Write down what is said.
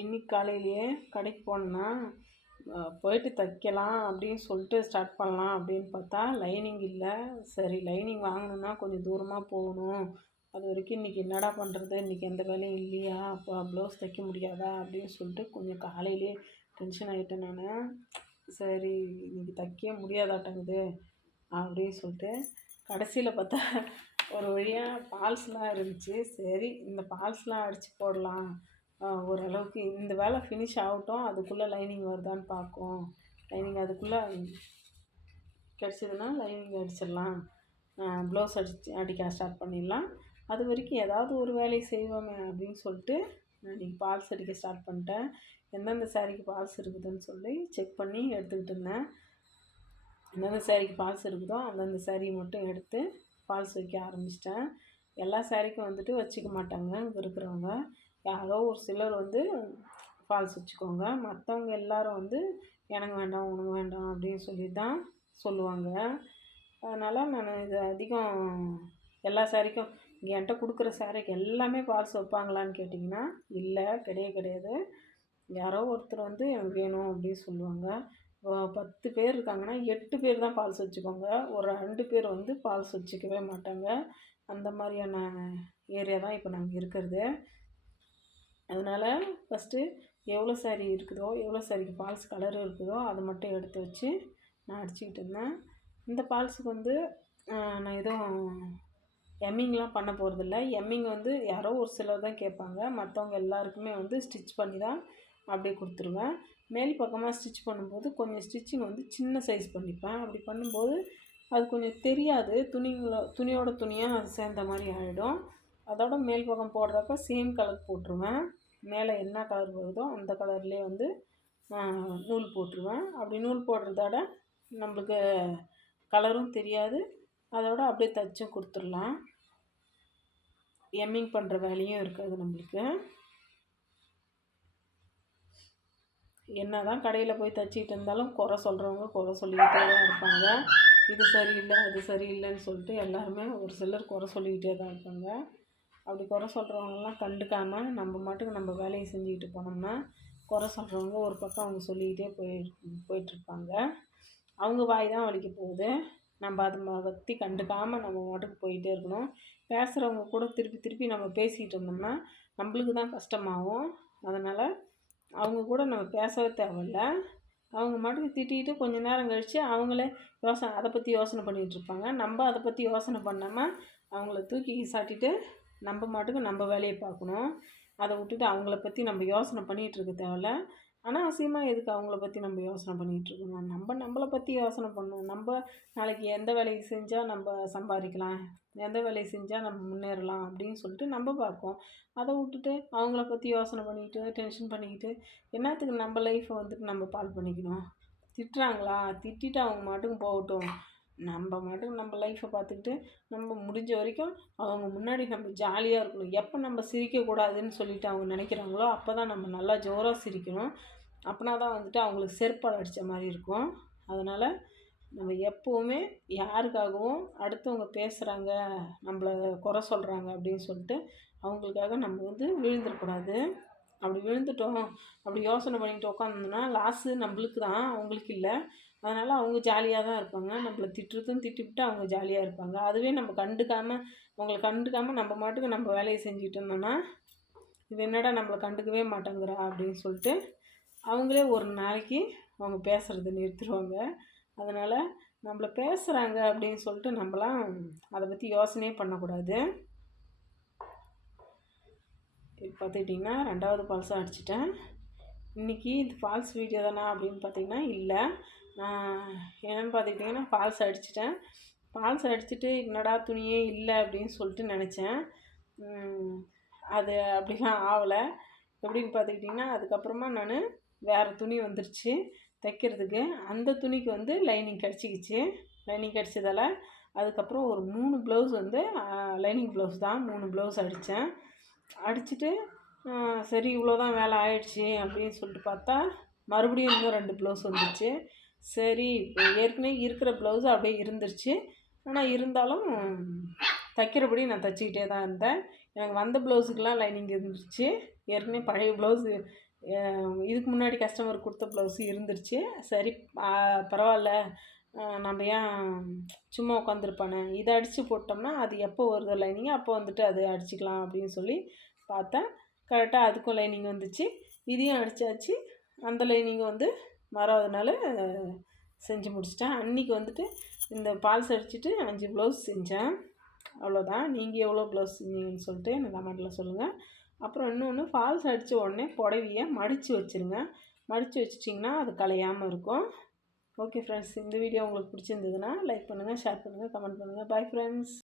இன்னைக்கு காலையிலேயே கடைக்கு போனேன்னா போயிட்டு தைக்கலாம் அப்படின்னு சொல்லிட்டு ஸ்டார்ட் பண்ணலாம் அப்படின்னு பார்த்தா லைனிங் இல்லை. சரி, லைனிங் வாங்கணுன்னா கொஞ்சம் தூரமாக போகணும். அது வரைக்கும் இன்றைக்கி என்னடா பண்ணுறது, இன்றைக்கி எந்த வேலையும் இல்லையா, அப்போ ப்ளவுஸ் தைக்க முடியாதா அப்படின்னு சொல்லிட்டு கொஞ்சம் காலையிலே டென்ஷன் ஆகிட்டேன் நான். சரி, இன்றைக்கி தைக்க முடியாதாட்டங்குது அப்படின்னு சொல்லிட்டு கடைசியில் பார்த்தா ஒரு வழியாக ஃபால்ஸ்லாம் இருந்துச்சு. சரி, இந்த ஃபால்ஸ்லாம் அடித்து போடலாம், ஓரளவுக்கு இந்த வேலை ஃபினிஷ் ஆகட்டும், அதுக்குள்ளே லைனிங் வருதான்னு பார்க்கும். லைனிங் அதுக்குள்ளே கிடச்சிதுன்னா லைனிங் அடிச்சிடலாம், ப்ளவுஸ் அடிக்க ஸ்டார்ட் பண்ணிடலாம். அது வரைக்கும் ஏதாவது ஒரு வேலையை செய்வோமே அப்படின்னு சொல்லிட்டு நான் இன்றைக்கி ஃபால்ஸ் அடிக்க ஸ்டார்ட் பண்ணிட்டேன். எந்தெந்த சாரீக்கு ஃபால்ஸ் இருக்குதுன்னு சொல்லி செக் பண்ணி எடுத்துக்கிட்டு இருந்தேன். எந்தெந்த சாரீக்கு ஃபால்ஸ் இருக்குதோ அந்தந்த சாரீ மட்டும் எடுத்து ஃபால்ஸ் வைக்க ஆரம்பிச்சிட்டேன். எல்லா சாரீக்கும் வந்துட்டு வச்சுக்க மாட்டாங்க இங்கே இருக்கிறவங்க. யாரோ ஒரு சிலர் வந்து ஃபால்ஸ் வச்சுக்கோங்க, மற்றவங்க எல்லோரும் வந்து எனக்கு வேண்டாம் உனக்கு வேண்டாம் அப்படின்னு சொல்லி தான் சொல்லுவாங்க. அதனால் நான் இது அதிகம் எல்லா சாரீக்கும் என்கிட்ட கொடுக்குற சாரீக்கு எல்லாமே ஃபால்ஸ் வைப்பாங்களான்னு கேட்டிங்கன்னா இல்லை, கிடையாது. யாரோ ஒருத்தர் வந்து எனக்கு வேணும் அப்படின்னு சொல்லுவாங்க. 10 பேர் இருக்காங்கன்னா 8 பேர் தான் ஃபால்ஸ் வச்சுக்கோங்க, ஒரு 2 பேர் வந்து ஃபால்ஸ் வச்சுக்கவே மாட்டாங்க. அந்த மாதிரியான ஏரியா தான் இப்போ நாங்கள் இருக்கிறது. அதனால் ஃபஸ்ட்டு எவ்வளோ சாரீ இருக்குதோ, எவ்வளோ சாரீக்கு ஃபால்ஸ் கலர் இருக்குதோ அதை மட்டும் எடுத்து வச்சு நான் அடிச்சுக்கிட்டு இருந்தேன். இந்த ஃபால்ஸுக்கு வந்து நான் எதுவும் எம்மிங்லாம் பண்ண போகிறதில்ல. எம்மிங் வந்து யாரோ ஒரு சிலர் தான் கேட்பாங்க, மற்றவங்க எல்லாருக்குமே வந்து ஸ்டிச் பண்ணி தான் அப்படியே கொடுத்துருவேன். மேல் பக்கமாக ஸ்டிச் பண்ணும்போது கொஞ்சம் ஸ்டிச்சிங் வந்து சின்ன சைஸ் பண்ணிப்பேன். அப்படி பண்ணும்போது அது கொஞ்சம் தெரியாது, துணியோட துணியாக அது சேர்ந்த மாதிரி ஆகிடும். அதோட மேல் பக்கம் போடுறப்ப சேம் கலர் போட்டுருவேன். மேலே என்ன கலர் வருதோ அந்த கலர்லேயே வந்து நூல் போட்டுருவேன். அப்படி நூல் போடுறதோட நம்மளுக்கு கலரும் தெரியாது, அதோட அப்படியே தைச்சும் கொடுத்துடலாம். எம்மிங் பண்ணுற வேலையும் இருக்காது நம்மளுக்கு. என்ன தான் கடையில் போய் தைச்சிக்கிட்டு இருந்தாலும் குறை சொல்கிறவங்க குறை சொல்லிக்கிட்டே தான் இருப்பாங்க. இது சரியில்லை அது சரியில்லைன்னு சொல்லிட்டு எல்லாருமே ஒரு சிலர் குறை சொல்லிக்கிட்டே தான் இருப்பாங்க. அப்படி குறை சொல்கிறவங்கலாம் கண்டுக்காமல் நம்ம மாட்டுக்கு நம்ம வேலையை செஞ்சுக்கிட்டு போனோம்னா குறை சொல்கிறவங்க ஒரு பக்கம் அவங்க சொல்லிக்கிட்டே போயிட்டுருப்பாங்க. அவங்க வாய் தான் வலிக்க போகுது. நம்ம அதை பற்றி கண்டுக்காமல் நம்ம மாட்டுக்கு போயிட்டே இருக்கணும். பேசுகிறவங்க கூட திருப்பி நம்ம பேசிக்கிட்டு இருந்தோம்னா நம்மளுக்கு தான் கஷ்டமாகும். அதனால் அவங்க கூட நம்ம பேசவே தேவையில்ல. அவங்க மாட்டுக்கு திட்டிகிட்டு கொஞ்சம் நேரம் கழித்து அவங்களே அதை பற்றி யோசனை பண்ணிகிட்ருப்பாங்க. நம்ம அதை பற்றி யோசனை பண்ணாமல் அவங்கள தூக்கி சாட்டிட்டு நம்ம மாட்டுக்கு நம்ம வேலையை பார்க்கணும். அதை விட்டுட்டு அவங்கள பற்றி நம்ம யோசனை பண்ணிகிட்ருக்க தேவையில்ல. அனாவசியமாக எதுக்கு அவங்கள பற்றி நம்ம யோசனை பண்ணிகிட்ருக்கணும். நம்மளை பற்றி யோசனை பண்ணணும். நம்ம நாளைக்கு எந்த வேலையை செஞ்சால் நம்ம சம்பாதிக்கலாம், எந்த வேலையை செஞ்சால் நம்ம முன்னேறலாம் அப்படின்னு சொல்லிட்டு நம்ம பார்ப்போம். அதை விட்டுட்டு அவங்கள பற்றி யோசனை பண்ணிக்கிட்டு டென்ஷன் பண்ணிக்கிட்டு என்னத்துக்கு நம்ம லைஃப்பை வந்துட்டு நம்ம பால் பண்ணிக்கணும். திட்டுறாங்களா, திட்டிட்டு அவங்க மாட்டுக்கு போகட்டும். நம்ம மாட்டுக்கு நம்ம லைஃப்பை பார்த்துக்கிட்டு நம்ம முடிஞ்ச வரைக்கும் அவங்க முன்னாடி நம்ம ஜாலியாக இருக்கணும். எப்போ நம்ம சிரிக்கக்கூடாதுன்னு சொல்லிட்டு அவங்க நினைக்கிறாங்களோ அப்போ தான் நம்ம நல்லா ஜோராக சிரிக்கணும். அப்படின்னா தான் வந்துட்டு அவங்களுக்கு செருப்பால் அடித்த மாதிரி இருக்கும். அதனால் நம்ம எப்போவுமே யாருக்காகவும் அடுத்தவங்க பேசுகிறாங்க, நம்மளை குறை சொல்கிறாங்க அப்படின்னு சொல்லிட்டு அவங்களுக்காக நம்ம வந்து விழுந்துடக்கூடாது. அப்படி விழுந்துட்டோம், அப்படி யோசனை பண்ணிட்டு உட்காந்தோம்னா லாஸு நம்மளுக்கு தான், அவங்களுக்கு இல்லை. அதனால் அவங்க ஜாலியாக தான் இருப்பாங்க. நம்மளை திட்டிவிட்டு அவங்க ஜாலியாக இருப்பாங்க. அதுவே நம்ம அவங்கள கண்டுக்காமல் நம்ம மாட்டுக்கு நம்ம வேலையை செஞ்சுட்டு இருந்தோம்னா இது என்னடா நம்மளை கண்டுக்கவே மாட்டேங்கிறா அப்படின்னு சொல்லிட்டு அவங்களே ஒரு நாளைக்கு அவங்க பேசுகிறத நிறுத்திடுவாங்க. அதனால் நம்மளை பேசுகிறாங்க அப்படின்னு சொல்லிட்டு நம்மளாம் அதை பற்றி யோசனையே பண்ணக்கூடாது. இப்போ பார்த்துக்கிட்டிங்கன்னா 2வது ஃபால்ஸாக அடிச்சிட்டேன். இன்றைக்கி இது ஃபால்ஸ் வீடியோ தானா அப்படின்னு பார்த்திங்கன்னா இல்லை. என்னென்னு பார்த்துக்கிட்டிங்கன்னா ஃபால்ஸ் அடிச்சிட்டேன். ஃபால்ஸ் அடிச்சுட்டு என்னடா துணியே இல்லை அப்படின்னு சொல்லிட்டு நினச்சேன். அது அப்படிலாம் ஆகலை. எப்படின்னு பார்த்துக்கிட்டிங்கன்னா அதுக்கப்புறமா நான் வேறு துணி வந்துருச்சு தைக்கிறதுக்கு. அந்த துணிக்கு வந்து லைனிங் கிடச்சிக்கிச்சு. லைனிங் கிடச்சதால் அதுக்கப்புறம் ஒரு 3 ப்ளவுஸ் வந்து லைனிங் ப்ளவுஸ் தான் 3 ப்ளவுஸ் அடித்தேன். அடிச்சுட்டு சரி இவ்வளோ தான் வேலை ஆயிடுச்சு அப்படின்னு சொல்லிட்டு பார்த்தா மறுபடியும் இன்னும் 2 ப்ளவுஸ் வந்துச்சு. சரி, ஏற்கனவே இருக்கிற ப்ளவுஸு அப்படியே இருந்துருச்சு. ஆனால் இருந்தாலும் தைக்கிறபடி நான் தைச்சிக்கிட்டே தான் இருந்தேன். எனக்கு வந்த ப்ளவுஸுக்கெலாம் லைனிங் இருந்துச்சு. ஏற்கனவே பழைய ப்ளவுஸு இதுக்கு முன்னாடி கஸ்டமர் கொடுத்த ப்ளவுஸு இருந்துருச்சு. சரி பரவாயில்ல, நம்ம ஏன் சும்மா உட்காந்துருப்பானே, இதை அடித்து போட்டோம்னா அது எப்போ வருதோ லைனிங்கு அப்போ வந்துட்டு அது அடிச்சுக்கலாம் அப்படின்னு சொல்லி பார்த்தேன். கரெக்டாக அதுக்கும் லைனிங் வந்துச்சு. இதையும் அடித்தாச்சு. அந்த லைனிங் வந்து வராதனால செஞ்சு முடிச்சிட்டேன். அன்றைக்கி வந்துட்டு இந்த ஃபால்ஸ் அடிச்சுட்டு 5 ப்ளவுஸ் செஞ்சேன். அவ்வளோதான். நீங்கள் எவ்வளோ ப்ளவுஸ் செஞ்சீங்கன்னு சொல்லிட்டு எனக்கு கமெண்ட்டில் சொல்லுங்கள். அப்புறம் இன்னொன்று, ஃபால்ஸ் அடித்த உடனே புடவைய மடித்து வச்சுருங்க. மடித்து வச்சிட்டிங்கன்னா அது கலையாமல் இருக்கும். ஓகே ஃப்ரெண்ட்ஸ், இந்த வீடியோ உங்களுக்கு பிடிச்சிருந்ததுன்னா லைக் பண்ணுங்கள், ஷேர் பண்ணுங்கள், கமெண்ட் பண்ணுங்கள். Bye friends.